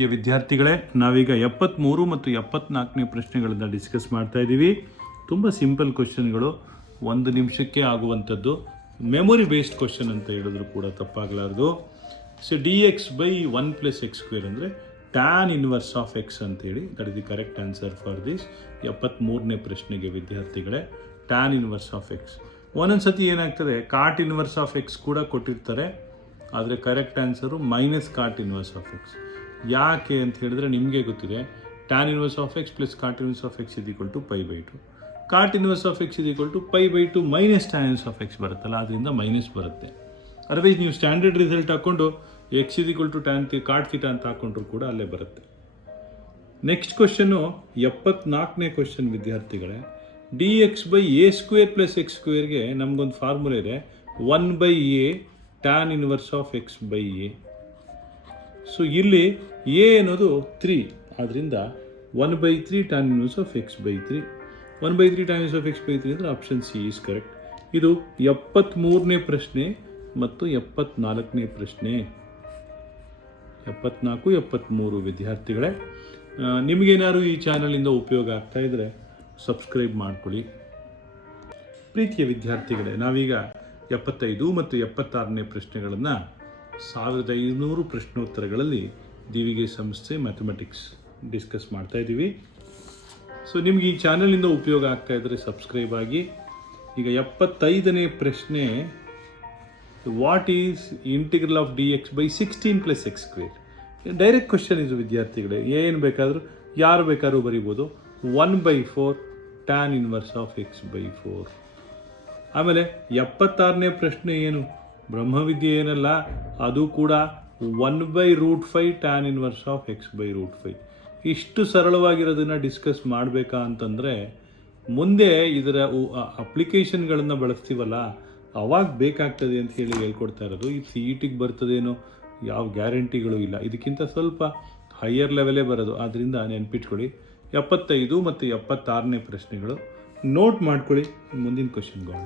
ಈ ವಿದ್ಯಾರ್ಥಿಗಳೇ, ನಾವೀಗ 73 ಮತ್ತು 74ನೇ ಪ್ರಶ್ನೆಗಳನ್ನು ಡಿಸ್ಕಸ್ ಮಾಡ್ತಾ ಇದ್ದೀವಿ. ತುಂಬ ಸಿಂಪಲ್ ಕ್ವಶನ್ಗಳು, 1 ನಿಮಿಷಕ್ಕೆ ಆಗುವಂಥದ್ದು. ಮೆಮೊರಿ ಬೇಸ್ಡ್ ಕ್ವಶನ್ ಅಂತ ಹೇಳಿದ್ರು ಕೂಡ ತಪ್ಪಾಗಲಾರ್ದು. ಸೊ dx/1 + x² ಅಂದರೆ ಟ್ಯಾನ್ ಇನ್ವರ್ಸ್ ಆಫ್ ಎಕ್ಸ್ ಅಂತೇಳಿ, that is the correct answer for this. 73ನೇ ಪ್ರಶ್ನೆಗೆ ವಿದ್ಯಾರ್ಥಿಗಳೇ, ಟ್ಯಾನ್ ಇನ್ವರ್ಸ್ ಆಫ್ ಎಕ್ಸ್. ಒಂದೊಂದು ಸತಿ ಏನಾಗ್ತದೆ, ಕಾಟ್ ಇನ್ವರ್ಸ್ ಆಫ್ ಎಕ್ಸ್ ಕೂಡ ಕೊಟ್ಟಿರ್ತಾರೆ, ಆದರೆ correct answer minus cot inverse of x. ಯಾಕೆ ಅಂತ ಹೇಳಿದ್ರೆ ನಿಮಗೆ ಗೊತ್ತಿದೆ, tan inverse of x plus cot inverse of x = π/2. Cot inverse of x = π/2 minus tan inverse of x ಬರುತ್ತಲ್ಲ, ಅದರಿಂದ ಮೈನಸ್ ಬರುತ್ತೆ. ಅದರ್ವೈಸ್ ನೀವು ಸ್ಟ್ಯಾಂಡರ್ಡ್ ರಿಸಲ್ಟ್ ಹಾಕ್ಕೊಂಡು ಎಕ್ಸ್ = ಟ್ಯಾನ್ ಕಾಟ್ ಥೀಟಾ ಅಂತ ಹಾಕೊಂಡ್ರು ಕೂಡ ಅಲ್ಲೇ ಬರುತ್ತೆ. ನೆಕ್ಸ್ಟ್ ಕ್ವಶನ್ನು 74ನೇ ಕ್ವಶನ್ ವಿದ್ಯಾರ್ಥಿಗಳೇ. dx/a² + x²ಗೆ ನಮಗೊಂದು ಫಾರ್ಮುಲಾ ಇದೆ, 1/a tan inverse of x/a. So ಇಲ್ಲಿ a ಅನ್ನೋದು 3, ಆದ್ದರಿಂದ 1/3 tan inverse of x/3. 1/3 tan inverse of x/3 ಅಂದರೆ ಆಪ್ಷನ್ ಸಿ ಈಸ್ ಕರೆಕ್ಟ್. ಇದು 73ನೇ ಪ್ರಶ್ನೆ ಮತ್ತು 74ನೇ ಪ್ರಶ್ನೆ. 74, 73 ವಿದ್ಯಾರ್ಥಿಗಳೇ. ನಿಮಗೇನಾದ್ರು ಈ ಚಾನಲಿಂದ ಉಪಯೋಗ ಆಗ್ತಾ ಇದ್ದರೆ ಸಬ್ಸ್ಕ್ರೈಬ್ ಮಾಡ್ಕೊಳ್ಳಿ. ಪ್ರೀತಿಯ ವಿದ್ಯಾರ್ಥಿಗಳೇ, ನಾವೀಗ 75 ಮತ್ತು 76ನೇ ಪ್ರಶ್ನೆಗಳನ್ನು 1500 ಪ್ರಶ್ನೋತ್ತರಗಳಲ್ಲಿ ದಿವಿಗೆ ಸಂಸ್ಥೆ ಮ್ಯಾಥಮೆಟಿಕ್ಸ್ ಡಿಸ್ಕಸ್ ಮಾಡ್ತಾ ಇದ್ದೀವಿ. ಸೊ ನಿಮ್ಗೆ ಈ ಚಾನಲಿಂದ ಉಪಯೋಗ ಆಗ್ತಾ ಇದ್ದರೆ ಸಬ್ಸ್ಕ್ರೈಬ್ ಆಗಿ. ಈಗ 75ನೇ ಪ್ರಶ್ನೆ, what is integral of dx/16 + x². Direct question ಇದು ವಿದ್ಯಾರ್ಥಿಗಳೇ, ಏನು ಬೇಕಾದರೂ ಯಾರು ಬೇಕಾದ್ರೂ ಬರೀಬೋದು. 1/4 ಟ್ಯಾನ್ ಇನ್ವರ್ಸ್ ಆಫ್ x/4. ಆಮೇಲೆ 76ನೇ ಪ್ರಶ್ನೆ ಏನು, ಬ್ರಹ್ಮವಿದ್ಯೆ ಏನಲ್ಲ, ಅದು ಕೂಡ 1/√5 ಟ್ಯಾನ್ ಇನ್ವರ್ಸ್ ಆಫ್ x/√5. ಇಷ್ಟು ಸರಳವಾಗಿರೋದನ್ನು ಡಿಸ್ಕಸ್ ಮಾಡಬೇಕಾ ಅಂತಂದರೆ ಮುಂದೆ ಇದರ ಅಪ್ಲಿಕೇಶನ್ಗಳನ್ನು ಬಳಸ್ತೀವಲ್ಲ, ಅವಾಗ ಬೇಕಾಗ್ತದೆ ಅಂತ ಹೇಳ್ಕೊಡ್ತಾ ಇರೋದು. ಇದು CETಗೆ ಬರ್ತದೇನೋ ಯಾವ ಗ್ಯಾರಂಟಿಗಳು ಇಲ್ಲ, ಇದಕ್ಕಿಂತ ಸ್ವಲ್ಪ ಹೈಯರ್ ಲೆವೆಲೇ ಬರೋದು. ಆದ್ದರಿಂದ ನೆನ್ಪಿಟ್ಕೊಳ್ಳಿ, 75 ಮತ್ತು 76ನೇ ಪ್ರಶ್ನೆಗಳು ನೋಟ್ ಮಾಡ್ಕೊಳ್ಳಿ. ಮುಂದಿನ ಕ್ವಶನ್ಗಳು